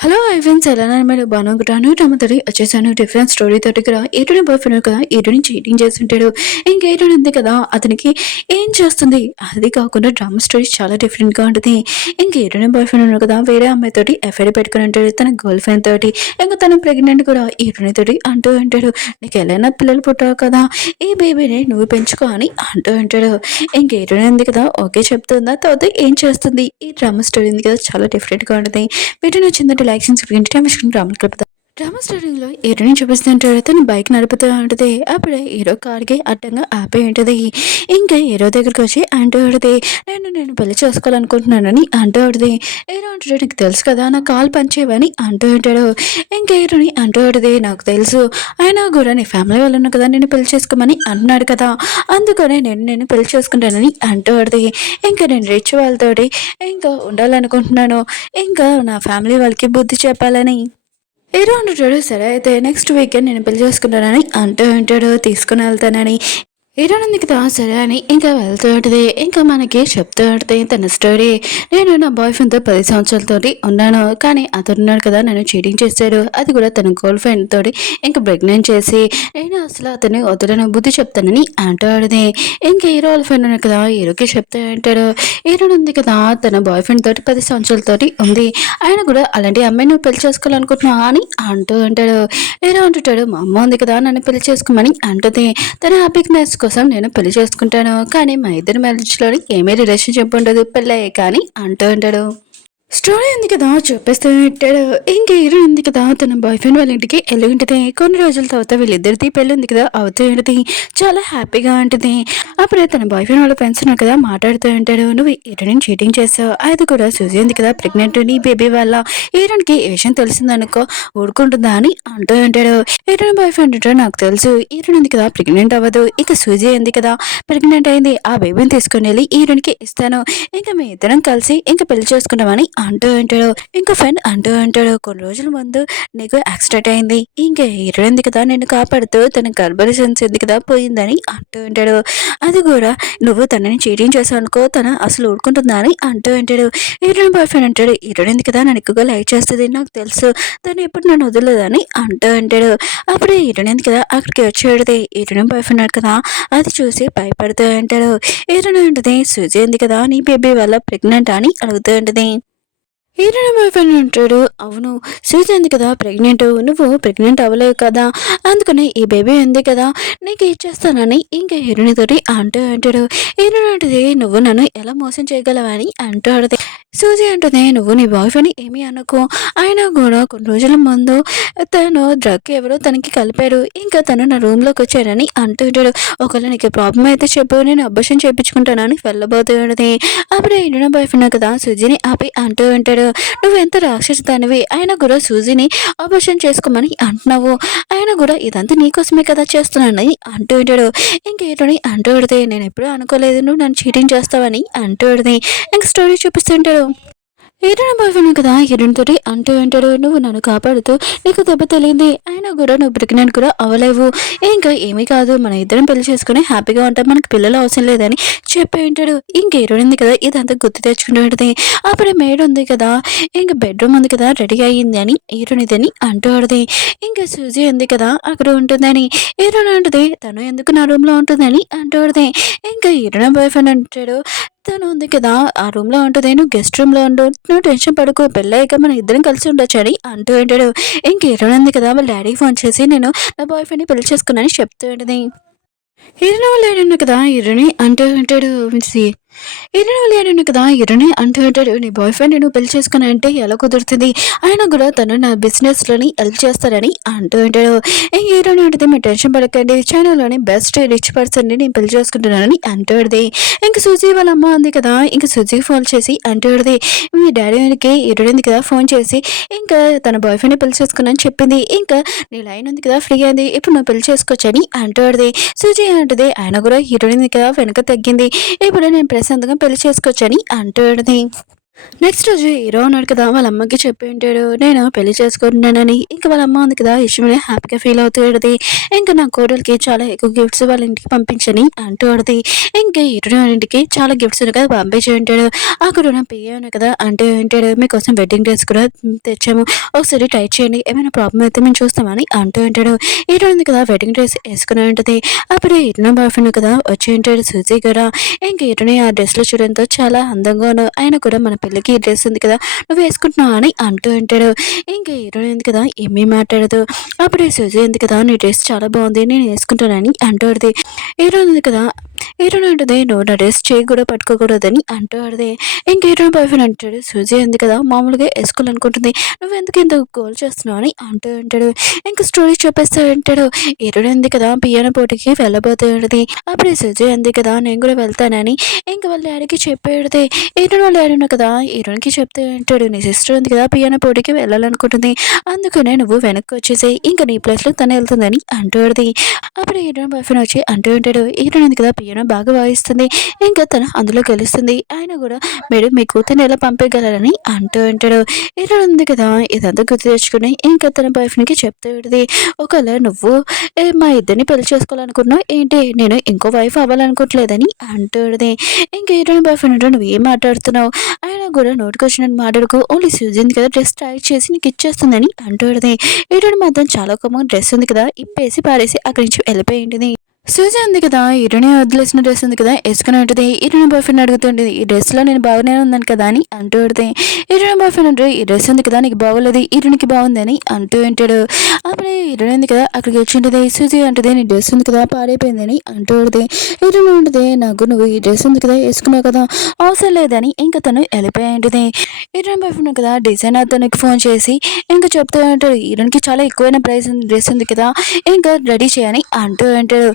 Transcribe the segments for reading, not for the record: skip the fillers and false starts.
Hello ఐవెన్స్ ఎలా మీరు బాగుంటాను టమతడి వచ్చేసాను డిఫరెంట్ స్టోరీ తోటి ఇక్కడ ఏటుని బాయ్ ఫ్రెండ్ కదా ఏటుని చీటింగ్ చేస్తుంటాడు. ఇంకేటుని ఉంది కదా అతనికి ఏం చేస్తుంది అది కాకుండా డ్రామా స్టోరీ చాలా డిఫరెంట్గా ఉంటుంది. ఇంకేటుని బాయ్ ఫ్రెండ్ ఉన్నాడు కదా వేరే అమ్మాయితోటి ఎఫ్ఐఆర్ పెట్టుకుని ఉంటాడు తన గర్ల్ ఫ్రెండ్ తోటి. ఇంకా తన ప్రెగ్నెంట్ కూడా ఏటుని తోటి అంటూ ఉంటాడు, నీకు ఎలా పిల్లలు పుట్టావు కదా ఈ బేబీని నువ్వు పెంచుకో అని అంటూ ఉంటాడు. ఇంకేటుని ఉంది కదా ఓకే చెప్తుందా తర్వాత ఏం చేస్తుంది. ఈ డ్రామా స్టోరీ ఉంది కదా చాలా డిఫరెంట్గా ఉంటుంది. వీడియో నచ్చిందంటే లైక్ చేసి time drama clip drama starting లో హీరోని చూపిస్తుంటాడు. తను బైక్ నడుపుతూ ఉంటుంది. అప్పుడే హీరో కార్కి అడ్డంగా ఆపి ఉంటుంది. ఇంకా హీరో దగ్గరికి వచ్చి అంటూ ఉంటుంది, నేను పెళ్లి చేసుకోవాలనుకుంటున్నానని అంటూ ఉంటుంది. హీరో అంటాడు, నీకు తెలుసు కదా నా కాల్ పనిచేయవని అంటూ ఉంటాడు. ఇంకా హీరోని అంటూ ఉంటుంది, నాకు తెలుసు అయినా కూడా నీ ఫ్యామిలీ వాళ్ళు ఉన్నా కదా నేను పెళ్లి చేసుకోమని అంటున్నాడు కదా అందుకనే నేను పెళ్లి చేసుకుంటానని అంటూ ఉంటుంది. ఇంకా నేను రిచ్ వాళ్ళతోటి ఇంకా ఉండాలనుకుంటున్నాను, ఇంకా నా ఫ్యామిలీ వాళ్ళకి బుద్ధి చెప్పాలని హీరో అంటాడు. సరే అయితే నెక్స్ట్ వీకెండ్ నేను పెళ్లి చేసుకుంటానని అంటూ ఉంటాడు, తీసుకుని వెళ్తానని. హీరోనంది కదా సరే అని ఇంకా వెళ్తూ ఉంటుంది. ఇంకా మనకి చెప్తూ ఉంటుంది తన స్టోరీ. నేను నా బాయ్ ఫ్రెండ్తో 10 సంవత్సరాలతోటి ఉన్నాను, కానీ అతను ఉన్నాడు కదా నన్ను చీటింగ్ చేశాడు, అది కూడా తన గర్ల్ ఫ్రెండ్ తోటి ఇంకా ప్రెగ్నెంట్ చేసి నేను అసలు అతన్ని వదలను బుద్ధి చెప్తానని అంటూ ఉంటుంది. ఇంకా హీరో వాళ్ళ ఫ్రెండ్ ఉన్నాడు కదా హీరోకి చెప్తూ ఉంటాడు. హీరోనుంది కదా తన బాయ్ ఫ్రెండ్ తోటి 10 సంవత్సరాలతోటి ఉంది, ఆయన కూడా అలాంటి అమ్మాయి నువ్వు పెళ్లి చేసుకోవాలనుకుంటున్నావా అని అంటూ ఉంటాడు. హీరో అంటుంటాడు, మా అమ్మ ఉంది కదా నన్ను పెళ్లి చేసుకోమని అంటుంది, తన హ్యాపీనెస్ కోసం నేను పెళ్లి చేసుకుంటాను, కానీ మా ఇద్దరి మ్యారేజ్లోని ఏమీ రిలేషన్షిప్ ఉండదు పెళ్ళయ్యే కానీ అంటూ ఉంటాడు. స్టోరీ ఉంది కదా చూపిస్తూ పెట్టాడు. ఇంక హీరో ఉంది కదా తన బాయ్ ఫ్రెండ్ వాళ్ళ ఇంటికి వెళ్ళి ఉంటుంది. కొన్ని రోజుల తర్వాత వీళ్ళిద్దరిది పెళ్ళి ఉంది కదా అవుతూ ఉంటుంది. చాలా హ్యాపీగా ఉంటుంది. అప్పుడే తన బాయ్ ఫ్రెండ్ వాళ్ళ ఫ్రెండ్స్ ఉన్నారు కదా మాట్లాడుతూ ఉంటాడు, నువ్వు హీరోని చీటింగ్ చేసావు, అది కూడా సూజీ ఉంది కదా ప్రెగ్నెంట్ నీ బేబీ వల్ల, హీరోనికి ఏ విషయం తెలిసిందనుకో ఊరుకుంటుందా అని అంటూ ఉంటాడు. హీరోని బాయ్ ఫ్రెండ్ ఉంటాడు, నాకు తెలుసు హీరోని ఉంది కదా ప్రెగ్నెంట్ అవ్వదు, ఇక సూజీ ఉంది కదా ప్రెగ్నెంట్ అయింది, ఆ బేబీని తీసుకుని వెళ్ళి హీరోనికి ఇస్తాను, ఇంకా మీ ఇద్దరం కలిసి ఇంకా పెళ్లి చేసుకుంటామని అంటూ ఉంటాడు. ఇంకా ఫ్రెండ్ అంటూ ఉంటాడు, కొన్ని రోజుల ముందు నీకు యాక్సిడెంట్ అయింది, ఇంకా హీరో ఉంది కదా నేను కాపాడుతూ తన గర్భరసన్స్ ఉంది కదా పోయిందని అంటూ ఉంటాడు, అది కూడా నువ్వు తనని చీటింగ్ చేసావు అనుకో తన అసలు ఊరుకుంటుందా అని అంటూ ఉంటాడు. హీరోయిన్ బాయ్ ఫ్రెండ్ అంటాడు, హీరోయిన్ ఉంది కదా నన్ను ఎక్కువగా లైక్ చేస్తుంది, నాకు తెలుసు తను ఎప్పుడు నన్ను వదలదని అంటూ ఉంటాడు. అప్పుడే హీరోయిన్ ఉంది కదా అక్కడికి వచ్చేది. హీరోయిన్ బాయ్ ఫ్రెండ్ కదా అది చూసి భయపడుతూ ఉంటాడు. హీరోయిన్ ఉంటుంది, సూజీ ఉంది కదా నీ బేబీ వల్ల ప్రెగ్నెంట్ అని అడుగుతూ ఉంటుంది. హీరోయిన్ బాయ్ ఫ్రెండ్ అంటాడు, అవును సూజీ ఉంది కదా ప్రెగ్నెంట్, నువ్వు ప్రెగ్నెంట్ అవ్వలేవు కదా అందుకని ఈ బేబీ ఉంది కదా నీకు ఇచ్చేస్తానని ఇంకా హీరోయిన్ తోటి అంటూ అంటాడు. హీరోయిన్ అంటుంది, నువ్వు నన్ను ఎలా మోసం చేయగలవని అంటూ అడితే సూజీ అంటుంది, నువ్వు నీ బాయ్ ఫ్రెండ్ ఏమీ అనుకో, అయినా కూడా కొన్ని రోజుల ముందు తను డ్రగ్ ఎవరో తనకి కలిపాడు, ఇంకా తను నా రూమ్లోకి వచ్చాడని అంటూ ఉంటాడు. ఒకవేళ నీకు ప్రాబ్లం అయితే చెప్పు నేను అబ్బర్షన్ చేయించుకుంటానని వెళ్ళబోతూ ఉంటుంది. అప్పుడు హీరోయిన్ బాయ్ ఫ్రెండ్ కదా సూజీని ఆపి అంటూ ఉంటాడు, నువ్వు ఎంత రాక్షసుదానివి అయినా కూడా సూజీని ఆపరేషన్ చేసుకోమని అంటున్నావు, అయినా కూడా ఇదంతా నీకోసమే కదా చేస్తున్నానని అంటూ ఉంటాడు. ఇంకేటని అంటూ పెడితే నేను ఎప్పుడూ అనుకోలేదు నువ్వు నన్ను చీటింగ్ చేస్తావని అంటూ పెడితే ఇంక స్టోరీ చూపిస్తుంటాడు. హీరోయిన్ బాయ్ ఫ్రెండ్ కదా హీరోయిన్ తోటి అంటూ ఉంటాడు, నువ్వు నన్ను కాపాడుతూ నీకు దెబ్బ తెలియంది అయినా కూడా నువ్వు ప్రెగ్నెంట్ కూడా అవ్వలేవు, ఇంకా ఏమీ కాదు మన ఇద్దరం పెళ్లి చేసుకుని హ్యాపీగా ఉంటాం మనకు పిల్లలు అవసరం లేదని చెప్పి ఉంటాడు. ఇంక హీరోయిన్ ఉంది కదా ఇదంతా గుర్తు తెచ్చుకుంటూ ఉంటుంది. అప్పుడే మేడ్ ఉంది కదా ఇంక బెడ్రూమ్ ఉంది కదా రెడీ అయ్యింది అని హీరోయిన్ ఇదని అంటూ ఉంటుంది. ఇంకా సూజీ ఉంది కదా అక్కడ ఉంటుందని హీరోయిన్ ఉంటుంది, తను ఎందుకు నా రూమ్లో ఉంటుందని అంటూ ఉంటుంది. ఇంకా హీరోయిన్ బాయ్ ఫ్రెండ్ అంటాడు, తను ఉంది కదా ఆ రూమ్లో ఉంటుంది, నువ్వు గెస్ట్ రూమ్లో ఉండు, నువ్వు టెన్షన్ పడుకో పెళ్ళయ్యాక మనం ఇద్దరం కలిసి ఉండొచ్చు అని అంటూ ఉంటాడు. ఇంక హీరోయిన్ ఉంది కదా వాళ్ళ డాడీకి ఫోన్ చేసి నేను నా బాయ్ ఫ్రెండ్ని పెళ్లి చేసుకున్నానని చెప్తూ ఉంటుంది. హీరోయిన్ వాళ్ళు ఏడన్నా కదా హీరోని అంటూ ఉంటాడు. హీరోయిన్ వాళ్ళు ఏడన్నా కదా హీరోని అంటూ ఉంటాడు, నీ బాయ్ ఫ్రెండ్ నువ్వు పెళ్లి చేసుకుని అంటే ఎలా కుదురుతుంది, ఆయన కూడా తను నా బిజినెస్లోని హెల్ప్ చేస్తారని అంటూ ఉంటాడు. ఇంక హీరోయిన్ అంటే మీరు టెన్షన్ పడకండి చైనాలోని బెస్ట్ రిచ్ పర్సన్ని నేను పెళ్లి చేసుకుంటున్నానని అంటూ ఉంటుంది. ఇంక సుజీ వాళ్ళ అమ్మ ఉంది కదా ఇంక సుజీకి ఫోన్ చేసి అంటూ ఉంటుంది, మీ డాడీకి హీరోయిన్ ఉంది కదా ఫోన్ చేసి ఇంకా తన బాయ్ ఫ్రెండ్ని పెళ్లి చేసుకున్నాను చెప్పింది, ఇంకా నీ లైన్ ఉంది కదా ఫ్రీ అయింది ఇప్పుడు నువ్వు పెళ్లి చేసుకోవచ్చని అంటూ ఉంటుంది. సుజీ అంటుంది, ఆయన కూడా హీరోయిన్ కదా వెనక తగ్గింది ఇప్పుడు నేను ప్రశాంతంగా పెళ్లి చేసుకోవచ్చని అంటూ ఉంటుంది. నెక్స్ట్ రోజు హీరో ఉన్నాడు కదా! వాళ్ళ అమ్మకి చెప్పి ఉంటాడు. నేను పెళ్లి చేసుకుంటున్నానని. ఇంక వాళ్ళ అమ్మ ఉంది కదా! ఇష్టమని హ్యాపీగా ఫీల్ అవుతూ ఇంక నా కోడలికి చాలా ఎక్కువ గిఫ్ట్స్ వాళ్ళ ఇంటికి పంపించని అంటూ ఉంటది. ఇంక హీరో వాళ్ళ ఇంటికి చాలా గిఫ్ట్స్ ఉన్నాయి కదా! పంపించి ఉంటాడు. అక్కడున్న పిఏ ఉన్నాయి కదా! అంటూ ఉంటాడు. మీకోసం వెడ్డింగ్ డ్రెస్ కూడా తెచ్చాము. ఒకసారి ట్రై చేయండి. ఏమైనా ప్రాబ్లమ్ అయితే మేము చూస్తామని అంటూ ఉంటాడు. హీరో ఉంది కదా! వెడ్డింగ్ డ్రెస్ ఏసుకుని ఉంటది. అప్పుడు హీరో బాయ్ ఫ్రెండ్ కదా! వచ్చి ఉంటాడు సూజీ కూడా. ఇంక హీరోని ఆ డ్రెస్‌లో చూడడంతో చాలా అందంగాను ఆయన కూడా మన పెళ్ళికి ఈ డ్రెస్ ఉంది కదా! నువ్వు వేసుకుంటున్నావా అని అంటూ ఉంటాడు. ఇంక హీరోయిన్ ఉంది కదా! ఏమీ మాట్లాడదు. అప్పుడే సుజి ఉంది కదా! నీ డ్రెస్ చాలా బాగుంది. నేను వేసుకుంటానని అంటూ ఉంటది. హీరోయిన్ ఉంది కదా! హీరోయిన్ అంటది నువ్వు నా డ్రెస్ చేయి కూడా పట్టుకోకూడదని అంటూ ఉంటది. ఇంక హీరోయిన్ బాయ్ ఫ్రెండ్ అంటాడు సుజి ఉంది కదా! మామూలుగా వేసుకోవాలనుకుంటుంది. నువ్వెందుకు ఇంత గోల్ చేస్తున్నావు అని అంటూ ఉంటాడు. ఇంక స్టోరీ చెప్పేస్తూ ఉంటాడు. హీరోయిన్ ఉంది కదా! పియానో పోటీకి వెళ్ళబోతూ ఉంటది. అప్పుడే సుజి ఉంది కదా! నేను కూడా వెళ్తానని ఇంక వాళ్ళ డాడీకి చెప్పేడితే హీరోయిన్ వాళ్ళ డాడీ ఉన్నాడు కదా! హీరోయిన్‌కి చెప్తూ ఉంటాడు. నీ సిస్టర్ ఉంది కదా! పియానో పోటీకి వెళ్ళాలనుకుంటుంది. అందుకనే నువ్వు వెనక్కి వచ్చేసేయి. ఇంక నీ ప్లేస్‌లో తను వెళ్తుందని అంటూ ఉంటది. అప్పుడు హీరోయిన్ బాయ్ ఫ్రెండ్ వచ్చి అంటూ ఉంటాడు. హీరోయిన్ ఉంది కదా! పియానో బాగా వాయిస్తుంది. ఇంకా తను అందులో గెలుస్తుంది. ఆయన కూడా మీరు మీ కూతుర్ని ఎలా పంపేయగలరని అంటూ ఉంటాడు. హీరోయిన్ ఉంది కదా! ఇదంతా గుర్తు తెచ్చుకొని ఇంకా తన బాయ్ ఫ్రెండ్‌కి చెప్తూ ఉంటది. ఒకవేళ నువ్వు మా ఇద్దరిని పెళ్లి చేసుకోవాలనుకున్నావు ఏంటి? నేను ఇంకో వైఫ్ అవ్వాలనుకోవట్లేదని అంటూ ఉంటది. ఇంక హీరోయిన్ బాయ్ ఫ్రెండ్ అంటాడు నువ్వేం మాట్లాడుతున్నావు? ఆయన కూడా నోటికొచ్చినట్టు మాట్లాడకు. ఓన్లీ సూజీ ఉంది కదా! డ్రెస్ టై చేసి నీకు ఇచ్చేస్తుందని అంటూ ఉంటది. హీరోయిన్ మాత్రం చాలా కోపంగా డ్రెస్ ఉంది కదా! ఇప్పేసి పారేసి అక్కడి నుంచి వెళ్ళిపోయి ఉంటుంది. సూజీ ఉంది కదా! హీరోయిన్ వదిలేసిన డ్రెస్ ఉంది కదా! ఏసుకొని ఉంటది. హీరోయిన్ బాయ్ ఫ్రెండ్ అడుగుతుంటది. ఈ డ్రెస్‌లో నేను బాగానే ఉన్నాను కదా! అని అంటూ ఉంటది. హీరోయిన్ బాయ్ ఫ్రెండ్ అంటాడు ఈ డ్రెస్ ఉంది కదా! నీకు బాగోలేదు. హీరోయిన్‌కి బాగుందని అంటూ ఉంటాడు. అప్పుడే హీరోయిన్ ఉంది కదా! అక్కడికి వచ్చి ఉంటది. సూజీ అంటది నీ డ్రెస్ ఉంది కదా! పాడైపోయిందని అంటూ ఉంటది. హీరోయిన్ ఉంటది నాకు నువ్వు ఈ డ్రెస్ ఉంది కదా! ఏసుకున్నావు కదా! అవసరం లేదని ఇంక తను వెళ్ళిపోయి ఉంటది. హీరోయిన్ బాయ్ ఫ్రెండ్ కదా! డిజైనర్ తనకి ఫోన్ చేసి ఇంక చెప్తూ ఉంటాడు. హీరోయిన్‌కి చాలా ఎక్కువైన ప్రైస్ డ్రెస్ ఉంది కదా! ఇంకా రెడీ చేయని అంటూ ఉంటాడు.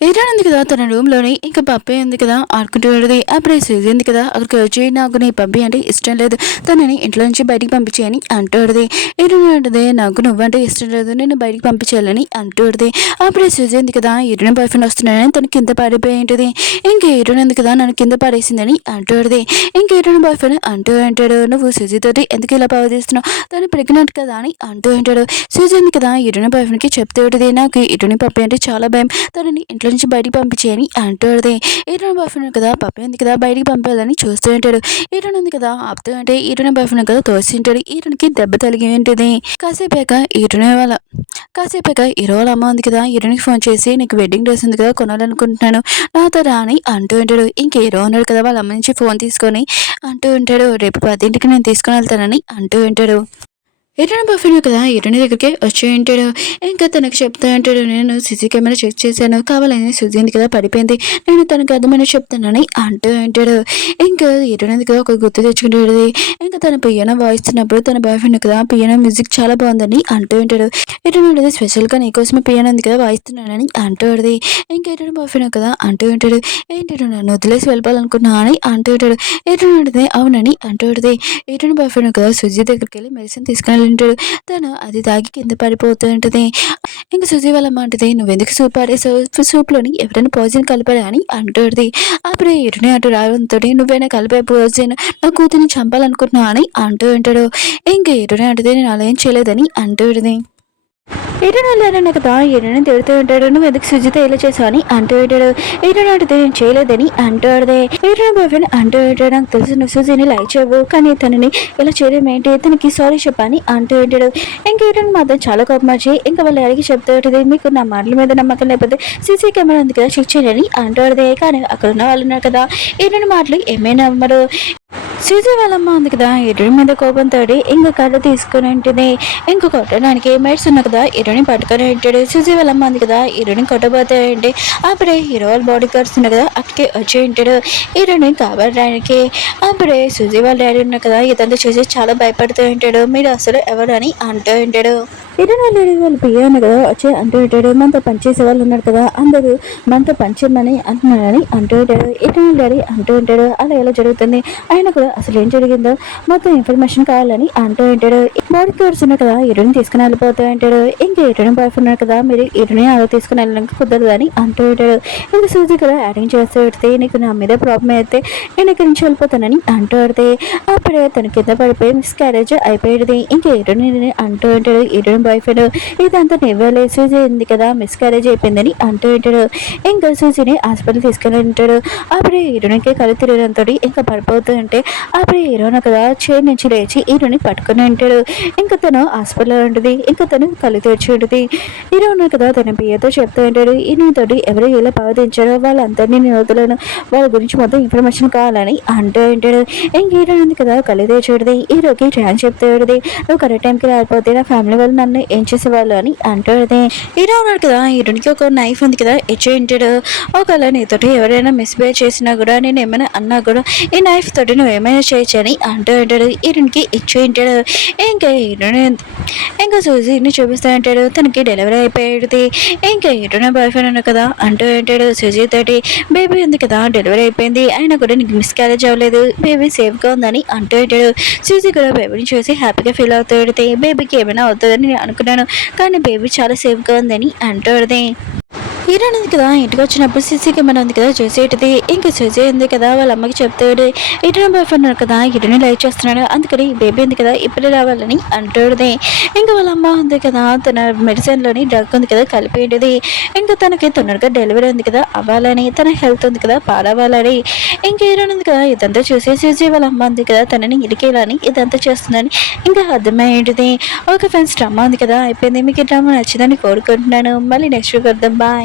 హీరోయిన్ ఉంది కదా! తన రూమ్‌లోని ఇంక పప్పి ఉంది కదా! ఆడుకుంటూ ఉంటది. అప్పుడే సూజీ ఉంది కదా! అక్కడికి వచ్చి నాకు నీ పప్పి అంటే ఇష్టం లేదు. తనని ఇంట్లో నుంచి బయటికి పంపించేయని అంటూ ఉంటది. హీరోయిన్ అంటది నాకు నువ్వంటే ఇష్టం లేదు. నిన్ను బయటికి పంపించేయాలని అంటూ ఉంటది. అప్పుడే సూజీ ఉంది కదా! హీరోయిన్ బాయ్ ఫ్రెండ్ వస్తున్నాడని తను కింద పడిపోయి ఉంటది. ఇంక హీరోయిన్ ఉంది కదా! నన్ను కింద పడేసిందని అంటూ ఉంటది. ఇంక హీరోయిన్ బాయ్ ఫ్రెండ్ అంటూ ఉంటాడు నువ్వు సూజీ తోటి ఎందుకు ఇలా ప్రవర్తిస్తున్నావు? తను ప్రెగ్నెంట్ కదా! అని అంటూ ఉంటాడు. సూజీ ఉంది కదా! హీరోయిన్ బాయ్ ఫ్రెండ్‌కి చెప్తూ ఉంటది నాకు హీరోయిన్ పప్పి అంటే చాలా భయం. తనని ఇంట్లో నుంచి బయటికి పంపించేయని అంటూది. హీరోయిన్ బాయ్ ఫ్రెండ్ కదా పప్పి ఉంది కదా బయటికి పంపాలని చూస్తూ ఉంటాడు. హీరోయిన్ ఉంది కదా ఆపుతూ అంటే హీరోయిన్ బాయ్ ఫ్రెండ్ కదా తోస్తుంటాడు. హీరోయిన్‌కి దెబ్బ తగిలి ఉంటుంది. కాసేపాక హీరో వాళ్ళ అమ్మ ఉంది కదా హీరోయిన్‌కి ఫోన్ చేసి నీకు వెడ్డింగ్ డ్రెస్ ఉంది కదా కొనాలనుకుంటున్నాను నాతో రా అని అంటూ ఉంటాడు. ఇంక హీరో ఉన్నాడు కదా వాళ్ళ అమ్మ నుంచి ఫోన్ తీసుకొని అంటూ ఉంటాడు రేపు 10ంటికి నేను తీసుకొని వెళ్తానని అంటూ ఉంటాడు. హీరోయిన్ బాయ్ ఫ్రెండ్ కదా హీరోయిన్ దగ్గరికి వచ్చి ఉంటాడు. ఇంకా తనకు చెప్తూ ఉంటాడు నేను సీసీ కెమెరా చెక్ చేశాను కావాలని సుజీ ఉంది కదా పడిపోయింది నేను తనకు అర్థమని చెప్తానని అంటూ ఉంటాడు. ఇంకా హీరోయిన్ కదా ఒక గుర్తు తెచ్చుకుంటాడు. ఇంకా తన పియానో వాయిస్తున్నప్పుడు తన బాయ్ ఫ్రెండ్ కదా పియానో మ్యూజిక్ చాలా బాగుందని అంటూ ఉంటాడు. హీరోయిన్ ఉంటుంది స్పెషల్గా నీకోసమే పియానో ఉంది కదా వాయిస్తున్నానని అంటూ ఉంటుంది. ఇంకా హీరోయిన్ బాయ్ ఫ్రెండ్ కదా అంటూ ఉంటాడు ఏంటి నన్ను వదిలేసి వెళ్ళిపోవాలనుకున్నా అని అంటూ ఉంటాడు. హీరోయిన్ ఉంటుంది అవునని అంటూ ఉంటుంది. హీరోయిన్ బాయ్ ఫ్రెండ్ కదా సుజీ దగ్గరికి వెళ్ళి మెడిసిన్ తీసుకుని ఉంటాడు. తను అది తాగి కింద పడిపోతూ ఉంటది. ఇంక సుజీ వాళ్ళ అమ్మ అంటది నువ్వెందుకు సూప్ పాడేసావు సూప్లోని ఎవరైనా పాయిజన్ కలిపారా అని అంటుంది. అప్పుడు ఇటునే అటు రావడంతో నువ్వైనా కలిపే పాయిజన్ నా కూతుర్ని చంపాలనుకుంటున్నావు అని అంటూ ఉంటాడు. ఇంక ఇటునే అంటది నేను అలా ఏం చేయలేదని అంటూ ఉంటుంది. హీరోయిన్ వెళ్ళారన్న కదా హీరోయిన్ తిడుతూ ఉంటాడు నువ్వు ఎందుకు సుజిత ఇలా చేసావు అని అంటూ ఉంటాడు. హీరోయిన్ అంటుంది నేను చేయలేదని అంటూ ఉంటాడు. హీరోయిన్ బాయ్ ఫ్రెండ్ అంటూ ఉంటాడు నాకు తెలుసు నువ్వు సుజీని లైక్ చేయవు కానీ తనని ఇలా చేయడం ఏంటి తనకి సారీ చెప్పని అంటూ ఉంటాడు. ఇంకా హీరోయిన్ మాత్రం చాలా కోపం వచ్చి ఇంకా వాళ్ళు అడిగి చెప్తూ ఉంటుంది మీకు నా మాటల మీద నమ్మకం లేకపోతే సీసీ కెమెరా ఉంది కదా చెక్ చేయని అంటూ ఉంటుంది. కానీ అక్కడ ఉన్న వాళ్ళు ఉన్నారు కదా హీరోయిన్ మాటలు ఏమైనా నమ్మరు. సుజీ వాళ్ళమ్మ ఉంది కదా హీరోయిన్ మీద కోపంతో ఇంకా కళ్ళు తీసుకుని ఉంటుంది. ఇంకా కొట్టడానికి మేడ్స్ ఉన్న కదా హీరోని పట్టుకొని ఉంటాడు. సుజీ వాళ్ళమ్మ ఉంది కదా హీరోని కొట్టబోతే అంటే అప్పుడే హీరో వాళ్ళ బాడీ గార్డ్స్ ఉన్న కదా అక్కడికి వచ్చి ఉంటాడు హీరోని కాపాడడానికి. అప్పుడే సుజీ వాళ్ళ డాడీ ఉన్న కదా ఇదంతా చూసి చాలా భయపడుతూ ఉంటాడు మీరు అసలు ఎవరు అని అంటూ ఉంటాడు. హీరోయిన్ వాళ్ళ డాడీ వాళ్ళు పియ్య ఉన్న కదా వచ్చి అంటూ ఉంటాడు మనతో పనిచేసే వాళ్ళు ఉన్నారు కదా అందరూ మనతో పనిచేయమని అంటున్నారని అంటూ ఉంటాడు. హీరోయిన్ డాడీ అంటూ ఉంటాడు అలా ఎలా జరుగుతుంది ఆయన కూడా అసలు ఏం జరిగిందో మొత్తం ఇన్ఫర్మేషన్ కావాలని అంటూ ఉంటాడు. బాడీ కార్డ్స్ ఉన్నాయి కదా హీరోని తీసుకుని వెళ్ళిపోతూ ఉంటాడు. ఇంకా హీరోని బాయ్ ఫ్రెండ్ ఉన్నారు కదా మీరు హీరోని అలా తీసుకుని వెళ్ళడానికి కుదరదు అని అంటూ ఉంటాడు. ఇంకా సూజీ కూడా యాడింగ్ చేస్తూ పెడితే నీకు నా మీద ప్రాబ్లం అయితే నేను ఇక్కడి నుంచి వెళ్ళిపోతానని అంటూ పెడితే అప్పుడే తన కింద పడిపోయి మిస్ క్యారేజ్ అయిపోయేది. ఇంకా హీరోని అంటూ ఉంటాడు హీరోని బాయ్ ఫ్రెండ్ ఇదంతా నివ్వలే సూజీ ఉంది కదా మిస్ క్యారేజ్ అయిపోయిందని అంటూ ఉంటాడు. ఇంకా సూజీని హాస్పిటల్ తీసుకెళ్ళి ఉంటాడు. అప్పుడే హీరోనికి కళ్ళు తిరగడంతో ఇంకా పడిపోతూ ఉంటే అప్పుడే హీరోని కదా చైర్ నుంచి లేచి హీరోని పట్టుకుని ఉంటాడు. ఇంకా తను హాస్పిటల్లో ఉంటుంది. ఇంకా తను కళ్ళు తెరిచి ఉంటుంది. హీరోని కదా తన పియ్యతో చెప్తూ ఉంటాడు హీరోతోటి ఎవరు ఇలా బాధించారో వాళ్ళందరినీ నేను వదలను వాళ్ళ గురించి మొత్తం ఇన్ఫర్మేషన్ కావాలని అంటూ ఉంటాడు. ఇంక హీరో ఉంది కదా కళ్ళు తెరిచి ఉంటుంది. హీరోకి ఛాన్స్ చెప్తూ ఉంటుంది నువ్వు కరెక్ట్ టైంకి రాకపోతే నా ఫ్యామిలీ వాళ్ళు నన్ను ఏం చేసేవాళ్ళు అని అంటూ ఉంటుంది. హీరో ఉన్నాడు కదా హీరోనికి ఒక నైఫ్ ఉంది కదా ఇచ్చి ఉంటాడు. ఒకవేళ నీతోటి ఎవరైనా మిస్బిహేవ్ చేసినా కూడా నేను ఏమైనా అన్నా కూడా ఈ నైఫ్ తోటి నువ్వు ఏమైనా చేయొచ్చు అని అంటూ ఉంటాడు. హీరోనికి ఇచ్చి ఉంటాడు. ఇంకా హీరోని ఇంకా సూజీని చూపిస్తూ ఉంటాడు తనకి డెలివరీ అయిపోయేది. ఇంకా హీరోని బాయ్ ఫ్రెండ్ ఉన్నా కదా అంటూ ఉంటాడు సూజీ తోటి బేబీ ఉంది కదా డెలివరీ అయిపోయింది అయినా కూడా నీకు మిస్ క్యారేజ్ అవ్వలేదు బేబీ సేఫ్గా ఉందని అంటూ ఉంటాడు. సూజీ కూడా బేబీని చూసి హ్యాపీగా ఫీల్ అవుతూ ఉంటుంది. బేబీకి ఏమైనా అవుతుందని నేను అనుకున్నాను కానీ బేబీ చాలా సేఫ్గా ఉందని అంటూ ఉంటుంది. హీరోయిన్ ఉంది కదా ఇంటికి వచ్చినప్పుడు సీసీ కెమెరా ఉంది కదా చూసేటిది. ఇంకా సూజీ ఉంది కదా వాళ్ళ అమ్మకి చెప్తాడు హీరోయిన్ బాయ్ ఫ్రెండ్ ఉన్నారు కదా హీరోని లైక్ చేస్తున్నాడు అందుకని బేబీ ఉంది కదా ఇప్పుడే రావాలని అంటాడుది. ఇంకా వాళ్ళ అమ్మ ఉంది కదా తన మెడిసిన్లోని డ్రగ్ ఉంది కదా కలిపేటిది. ఇంకా తనకి తొందరగా డెలివరీ ఉంది కదా అవ్వాలని తన హెల్త్ ఉంది కదా పాడవ్వాలని ఇంకా హీరోయిన్ ఉంది కదా ఇదంతా చూసి సూజీ వాళ్ళ అమ్మ ఉంది కదా తనని ఇరికేయాలని ఇదంతా చేస్తుందని ఇంకా అర్థమయ్యేటిది. ఓకే ఫ్రెండ్స్ డ్రామా ఉంది కదా అయిపోయింది. మీకు ఈ డ్రామా నచ్చిందని కోరుకుంటున్నాను. మళ్ళీ నెక్స్ట్ వీక్ వద్దాం బాయ్.